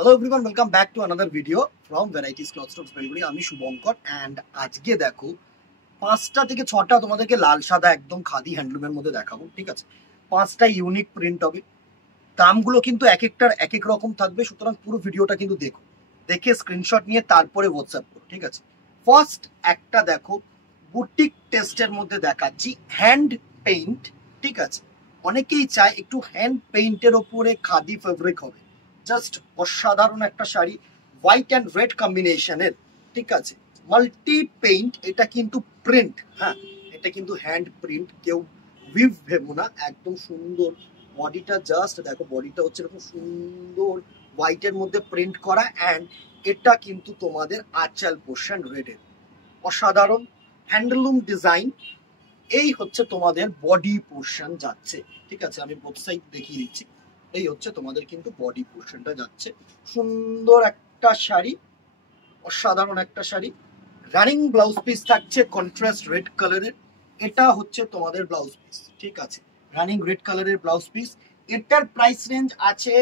Hello everyone, welcome back to another video from varieties cloth stores Belguri. আমি Shubhankar and আজকে দেখো 5টা থেকে 6টা তোমাদেরকে লাল সাদা একদম খাদি হ্যান্ডলুমের মধ্যে দেখাবো। ঠিক আছে, 5টা ইউনিক প্রিন্ট হবে। দামগুলো কিন্তু এক একটার এক এক রকম থাকবে, সুতরাং পুরো ভিডিওটা কিন্তু দেখো, দেখে স্ক্রিনশট নিয়ে তারপরে হোয়াটসঅ্যাপ করো। ঠিক আছে, ফার্স্ট একটা দেখো বুটিক টেস্টের মধ্যে দেখাচ্ছি হ্যান্ড পেইন্ট। ঠিক আছে, অনেকেই চায় একটু হ্যান্ড পেইন্টের ওপরে খাদি ফেব্রিক হবে। জাস্ট অসাধারণ একটা শাড়ি, হোয়াইট অ্যান্ড রেড কম্বিনেশনের। ঠিক আছে, মাল্টি পেইন্ট, এটা কিন্তু প্রিন্ট, হ্যাঁ এটা কিন্তু হ্যান্ড প্রিন্ট, কেউ উইভ ভেবো না, একদম সুন্দর। বডিটা জাস্ট দেখো, বডিটা হচ্ছে এরকম সুন্দর হোয়াইটের মধ্যে প্রিন্ট করা, অ্যান্ড এটা কিন্তু তোমাদের আঁচল পোর্শন রেডের, অসাধারণ হ্যান্ডলুম ডিজাইন। এই হচ্ছে তোমাদের বডি পোর্শন যাচ্ছে। ঠিক আছে, আমি বোথ সাইড দেখিয়ে দিচ্ছি। এই হচ্ছে তোমাদের কিন্তু বডি পোর্শনটা যাচ্ছে। সুন্দর একটা শাড়ি, অসাধারণ একটা শাড়ি। রানিং ব্লাউজ পিস থাকছে কন্ট্রাস্ট রেড কালারের, এটা হচ্ছে তোমাদের ব্লাউজ পিস। ঠিক আছে, রানিং রেড কালারের ব্লাউজ পিস। এটার প্রাইস রেঞ্জ আছে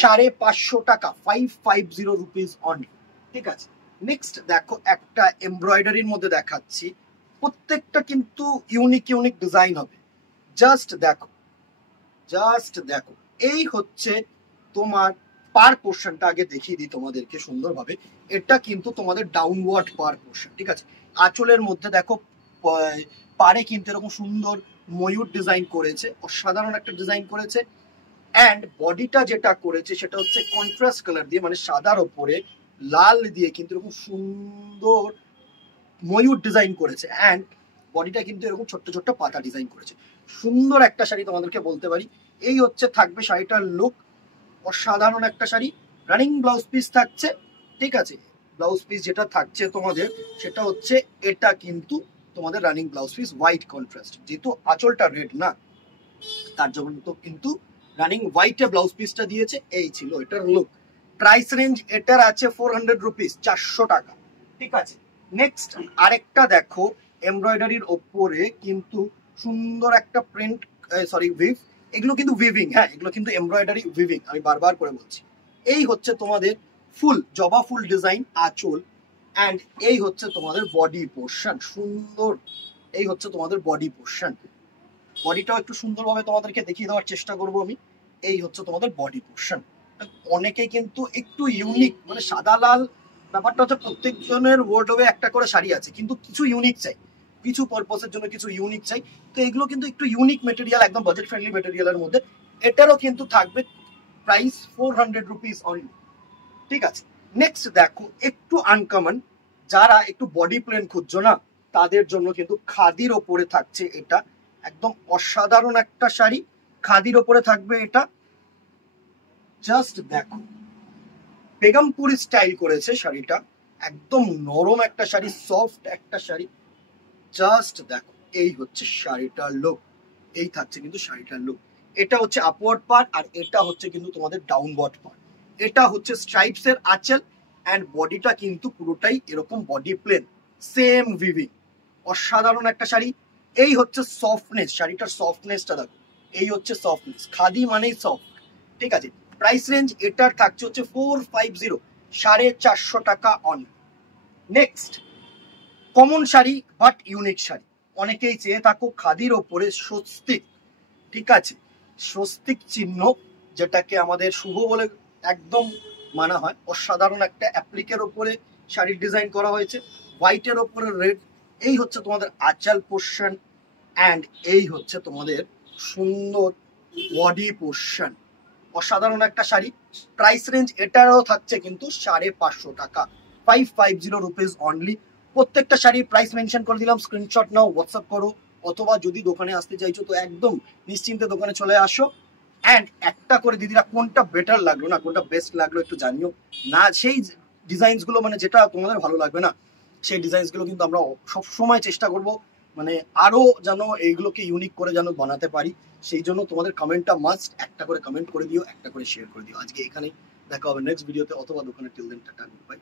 550 টাকা, 550 রুপিস অনলি। ঠিক আছে, নেক্সট দেখো একটা এমব্রয়ডারির মধ্যে দেখাচ্ছি, প্রত্যেকটা কিন্তু ইউনিক ইউনিক ডিজাইন হবে। জাস্ট দেখো, জাস্ট দেখো, এই হচ্ছে তোমার পার পোর্শনটা আগে দেখিয়ে দিই তোমাদেরকে সুন্দরভাবে। এটা কিন্তু তোমাদের ডাউনওয়ার্ড পার পোর্শন। ঠিক আছে, আঁচলের মধ্যে দেখো পারে কিন্তু এরকম সুন্দর ময়ূর ডিজাইন করেছে, অসাধারণ একটা ডিজাইন করেছে। অ্যান্ড বডিটা যেটা করেছে সেটা হচ্ছে কন্ট্রাস্ট কালার দিয়ে, মানে সাদার ওপরে লাল দিয়ে কিন্তু এরকম সুন্দর ময়ূর ডিজাইন করেছে। অ্যান্ড বডিটা কিন্তু এরকম ছোট্ট ছোট্ট পাতা ডিজাইন করেছে। সুন্দর একটা শাড়ি তোমাদেরকে বলতে পারি। এই হচ্ছে থাকবে শাড়িটার লুক, অসাধারণ একটা শাড়ি। রানিং ব্লাউজ পিস থাকছে। ঠিক আছে, ব্লাউজ পিস যেটা থাকছে তোমাদের সেটা হচ্ছে, এটা কিন্তু তোমাদের running blouse piece white contrast, যেহেতু আঁচলটা রেড না তার জন্য তো কিন্তু রানিং হোয়াইটে ব্লাউজ পিসটা দিয়েছে। এই ছিল এটার লুক। প্রাইস রেঞ্জ এটার আছে 400 রুপিস, 400 টাকা। ঠিক আছে, নেক্সট আরেকটা দেখো এমব্রয়ডারির ওপরে কিন্তু সুন্দর একটা প্রিন্ট, সরি উইভ, এগুলো কিন্তু উইভিং, হ্যাঁ এগুলো কিন্তু এমব্রয়ডারি উইভিং, আমি বারবার করে বলছি। এই হচ্ছে তোমাদের ফুল জবা ফুল ডিজাইন আঁচল, অ্যান্ড এই হচ্ছে তোমাদের বডি পোর্শন সুন্দর। এই হচ্ছে তোমাদের বডি পোর্শন, বডিটাও একটু সুন্দরভাবে তোমাদেরকে দেখিয়ে দেওয়ার চেষ্টা করবো আমি। এই হচ্ছে তোমাদের বডি পোর্শন। অনেকে কিন্তু একটু ইউনিক, মানে সাদা লাল ব্যাপারটা হচ্ছে, প্রত্যেকজনের ওয়ার্ডরোবে একটা করে শাড়ি আছে, কিন্তু কিছু ইউনিক চাই, কিছু পারপাসের জন্য কিছু ইউনিক চাই। তো এগুলো কিন্তু একটু ইউনিক মেটেরিয়াল, একদম বাজেট ফ্রেন্ডলি মেটেরিয়ালের মধ্যে। এটারও কিন্তু থাকবে প্রাইস 400 রুপিস অনলি। ঠিক আছে, নেক্সট দেখো একটু আনকমন, যারা একটু বডি প্লেন খুঁজছো না তাদের জন্য কিন্তু খাদির ওপরে থাকছে এটা, একদম অসাধারণ একটা শাড়ি, খাদির ওপরে থাকবে এটা। জাস্ট দেখো, বেগমপুরি স্টাইল করেছে শাড়িটা, একদম নরম একটা শাড়ি, সফট একটা শাড়ি। জাস্ট দেখো, এই হচ্ছে শাড়িটার লুক, এই থাকছে কিন্তু শাড়িটার লুক। এটা হচ্ছে আপওয়ার্ড পার্ট, আর এটা হচ্ছে কিন্তু তোমাদের ডাউনওয়ার্ড পার্ট। এটা হচ্ছে স্ট্রাইপস এর আঁচল, অ্যান্ড বডিটা কিন্তু পুরোটাই এরকম বডি প্লেন, সেম উইভিং, অসাধারণ একটা শাড়ি। এই হচ্ছে সফটনেস, শাড়িটার সফটনেসটা দেখো, এই হচ্ছে সফটনেস, খাদি মানেই সফট। ঠিক আছে, প্রাইস রেঞ্জ এটার থাকছে হচ্ছে 450, 450 টাকা on. Next common sari but unique sari, অনেকেই চেয়ে থাকো খাদির ওপরে স্বস্তিক। ঠিক আছে, স্বস্তিক চিহ্ন, যেটাকে আমাদের শুভ বলে একদম মানা হয়, অসাধারণ একটা অ্যাপ্লিকের ওপরে শাড়ির ডিজাইন করা হয়েছে, হোয়াইটের ওপরে রেড। এই হচ্ছে তোমাদের আঁচল পোর্শন, অ্যান্ড এই হচ্ছে তোমাদের সুন্দর বডি পোর্শন, অসাধারণ একটা শাড়ি। প্রাইস রেঞ্জ এটারও থাকছে কিন্তু 550 টাকা, 550 রুপিস অনলি। প্রত্যেকটা শাড়ির প্রাইস মেনশন করে দিলাম, স্ক্রিনশট নাও, হোয়াটসঅ্যাপ করো, অথবা যদি দোকানে আসতে চাইছো তো একদম নিশ্চিন্তে দোকানে চলে আসো। অ্যান্ড একটা করে দিদিরা কোনটা বেটার লাগলো না, কোনটা বেস্ট লাগলো একটু জানিও না। সেই ডিজাইনসগুলো মানে যেটা তোমাদের ভালো লাগবে না, সেই ডিজাইনসগুলো কিন্তু আমরা সবসময় চেষ্টা করব, মানে আরো যেন এইগুলোকে ইউনিক করে যেন বানাতে পারি। সেই জন্য তোমাদের কমেন্টটা মাস্ট, একটা করে কমেন্ট করে দিও, একটা করে শেয়ার করে দিও। আজকে এখানেই, দেখা হবে নেক্সট ভিডিওতে, অথবা দোকানে। Till then, tata, good by.